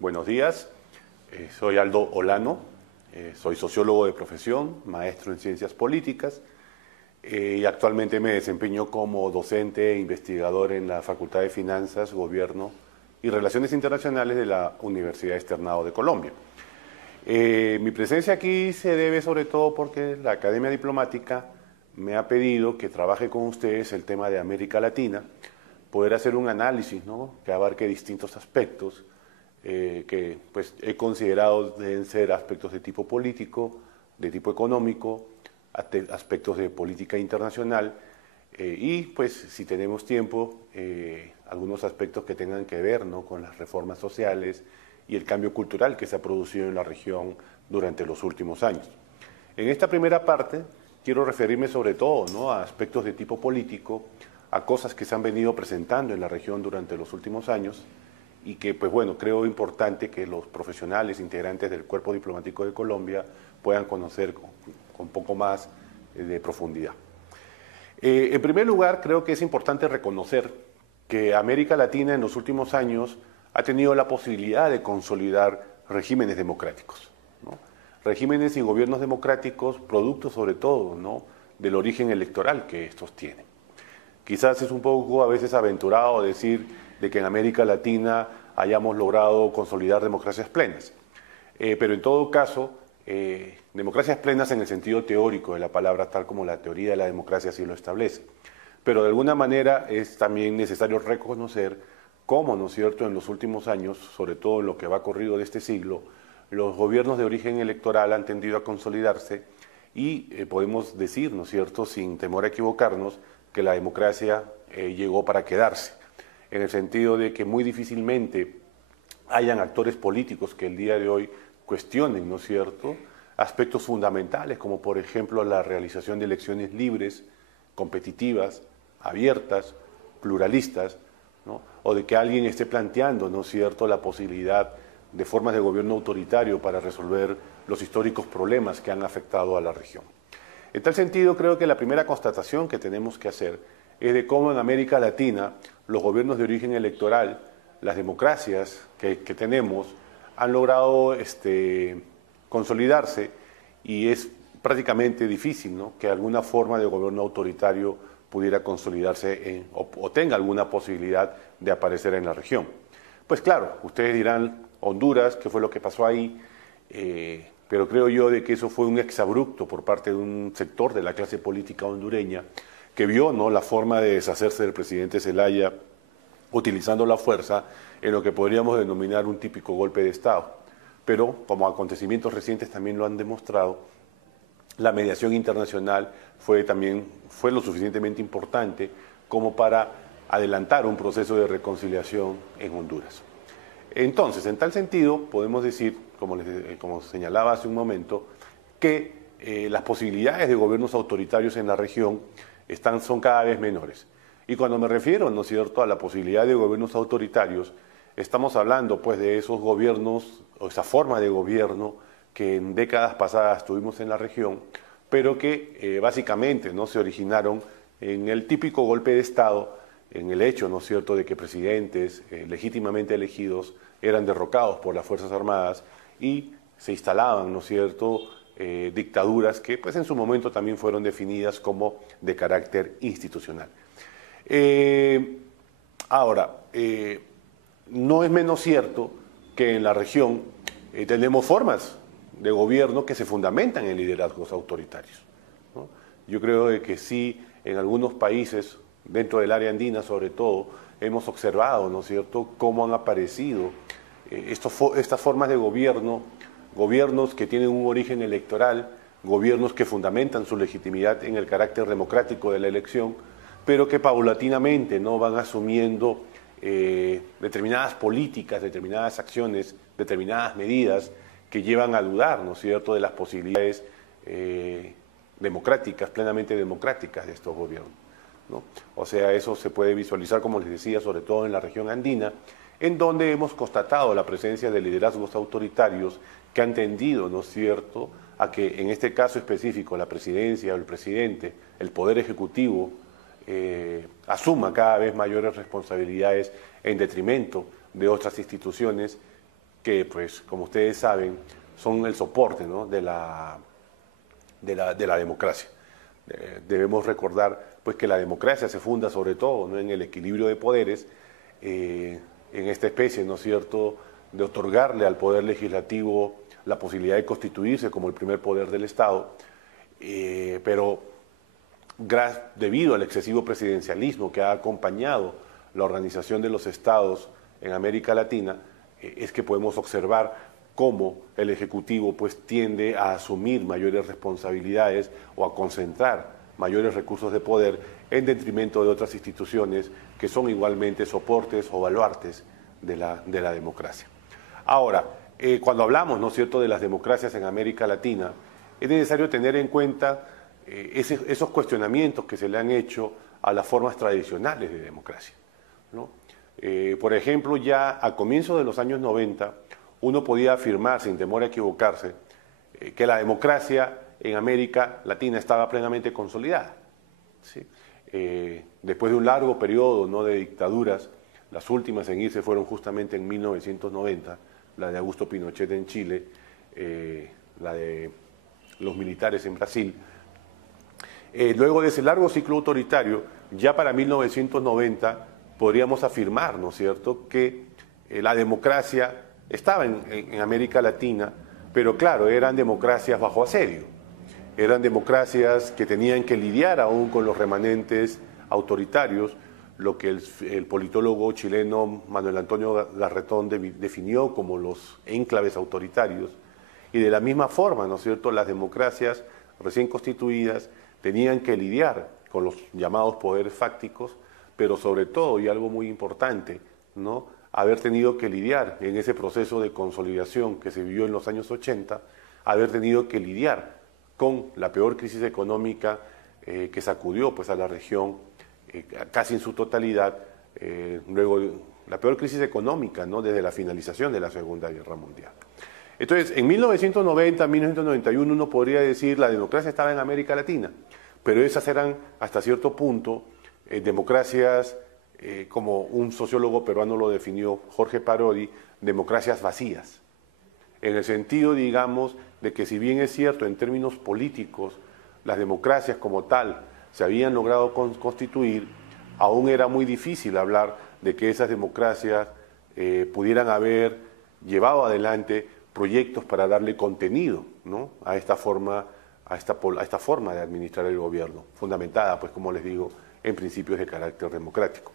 Buenos días, soy Aldo Olano, soy sociólogo de profesión, maestro en ciencias políticas y actualmente me desempeño como docente e investigador en la Facultad de Finanzas, Gobierno y Relaciones Internacionales de la Universidad Externado de Colombia. Mi presencia aquí se debe sobre todo porque la Academia Diplomática me ha pedido que trabaje con ustedes el tema de América Latina, poder hacer un análisis, ¿no?, que abarque distintos aspectos que pues, he considerado deben ser aspectos de tipo político, de tipo económico, aspectos de política internacional y pues si tenemos tiempo, algunos aspectos que tengan que ver, ¿no?, con las reformas sociales y el cambio cultural que se ha producido en la región durante los últimos años. En esta primera parte quiero referirme sobre todo, ¿no?, a aspectos de tipo político, a cosas que se han venido presentando en la región durante los últimos años y que, pues bueno, creo importante que los profesionales integrantes del Cuerpo Diplomático de Colombia puedan conocer con un poco más de profundidad. En primer lugar, creo que es importante reconocer que América Latina en los últimos años ha tenido la posibilidad de consolidar regímenes democráticos, ¿no? Regímenes y gobiernos democráticos, producto sobre todo, ¿no?, del origen electoral que estos tienen. Quizás es un poco a veces aventurado decir de que en América Latina hayamos logrado consolidar democracias plenas, pero en todo caso, democracias plenas en el sentido teórico de la palabra, tal como la teoría de la democracia así lo establece. Pero de alguna manera es también necesario reconocer cómo, ¿no es cierto?, en los últimos años, sobre todo en lo que va corrido de este siglo, los gobiernos de origen electoral han tendido a consolidarse y podemos decir, ¿no es cierto?, sin temor a equivocarnos, que la democracia llegó para quedarse, en el sentido de que muy difícilmente hayan actores políticos que el día de hoy cuestionen, ¿no es cierto?, aspectos fundamentales, como por ejemplo la realización de elecciones libres, competitivas, abiertas, pluralistas, ¿no?, o de que alguien esté planteando, ¿no es cierto?, la posibilidad de formas de gobierno autoritario para resolver los históricos problemas que han afectado a la región. En tal sentido, creo que la primera constatación que tenemos que hacer es de cómo en América Latina los gobiernos de origen electoral, las democracias que tenemos, han logrado consolidarse y es prácticamente difícil, ¿no?, que alguna forma de gobierno autoritario pudiera consolidarse o tenga alguna posibilidad de aparecer en la región. Pues claro, ustedes dirán, Honduras, ¿qué fue lo que pasó ahí? Pero creo yo de que eso fue un exabrupto por parte de un sector de la clase política hondureña que vio, ¿no?, la forma de deshacerse del presidente Zelaya utilizando la fuerza en lo que podríamos denominar un típico golpe de Estado. Pero, como acontecimientos recientes también lo han demostrado, la mediación internacional fue lo suficientemente importante como para adelantar un proceso de reconciliación en Honduras. Entonces, en tal sentido, podemos decir, como señalaba hace un momento, que las posibilidades de gobiernos autoritarios en la región son cada vez menores. Y cuando me refiero, ¿no es cierto?, a la posibilidad de gobiernos autoritarios, estamos hablando pues de esos gobiernos o esa forma de gobierno que en décadas pasadas tuvimos en la región, pero que básicamente no se originaron en el típico golpe de Estado, en el hecho, ¿no es cierto?, de que presidentes legítimamente elegidos eran derrocados por las Fuerzas Armadas y se instalaban, ¿no es cierto?, dictaduras que pues en su momento también fueron definidas como de carácter institucional. Ahora, no es menos cierto que en la región tenemos formas de gobierno que se fundamentan en liderazgos autoritarios, ¿no? Yo creo de que sí, en algunos países, dentro del área andina sobre todo, hemos observado, ¿no es cierto?, cómo han aparecido estas formas de gobierno, gobiernos que tienen un origen electoral, gobiernos que fundamentan su legitimidad en el carácter democrático de la elección, pero que paulatinamente no van asumiendo determinadas políticas, determinadas acciones, determinadas medidas que llevan a dudar, ¿no es cierto?, de las posibilidades democráticas, plenamente democráticas de estos gobiernos, ¿no? O sea, eso se puede visualizar, como les decía, sobre todo en la región andina, en donde hemos constatado la presencia de liderazgos autoritarios que han tendido, ¿no es cierto?, a que en este caso específico la presidencia o el presidente, el poder ejecutivo, asuma cada vez mayores responsabilidades en detrimento de otras instituciones que, pues, como ustedes saben, son el soporte, ¿no?, de la democracia. Debemos recordar, pues, que la democracia se funda sobre todo, ¿no?, en el equilibrio de poderes, en esta especie, ¿no es cierto?, de otorgarle al poder legislativo la posibilidad de constituirse como el primer poder del Estado, pero debido al excesivo presidencialismo que ha acompañado la organización de los estados en América Latina, es que podemos observar cómo el Ejecutivo, pues, tiende a asumir mayores responsabilidades o a concentrar mayores recursos de poder en detrimento de otras instituciones que son igualmente soportes o baluartes de la democracia. Ahora, cuando hablamos, ¿no es cierto?, de las democracias en América Latina, es necesario tener en cuenta esos cuestionamientos que se le han hecho a las formas tradicionales de democracia, ¿no? Por ejemplo, ya a comienzos de los años 90, uno podía afirmar, sin temor a equivocarse, que la democracia en América Latina estaba plenamente consolidada, ¿sí? Después de un largo periodo, ¿no?, de dictaduras, las últimas en irse fueron justamente en 1990, la de Augusto Pinochet en Chile, la de los militares en Brasil. Luego de ese largo ciclo autoritario, ya para 1990 podríamos afirmar, ¿no es cierto?, que la democracia estaba en América Latina, pero claro, eran democracias bajo asedio, eran democracias que tenían que lidiar aún con los remanentes autoritarios, lo que el politólogo chileno Manuel Antonio Garretón definió como los enclaves autoritarios, y de la misma forma, ¿no es cierto?, las democracias recién constituidas tenían que lidiar con los llamados poderes fácticos, pero sobre todo, y algo muy importante, ¿no?, haber tenido que lidiar en ese proceso de consolidación que se vivió en los años 80, haber tenido que lidiar con la peor crisis económica que sacudió, pues, a la región casi en su totalidad, luego la peor crisis económica, ¿no?, desde la finalización de la Segunda Guerra Mundial. Entonces, en 1990, 1991, uno podría decir la democracia estaba en América Latina, pero esas eran, hasta cierto punto, democracias, como un sociólogo peruano lo definió, Jorge Parodi, democracias vacías, en el sentido, digamos, de que si bien es cierto en términos políticos, las democracias como tal se habían logrado constituir, aún era muy difícil hablar de que esas democracias pudieran haber llevado adelante proyectos para darle contenido, ¿no?, a esta forma de administrar el gobierno, fundamentada, pues, como les digo, en principios de carácter democrático.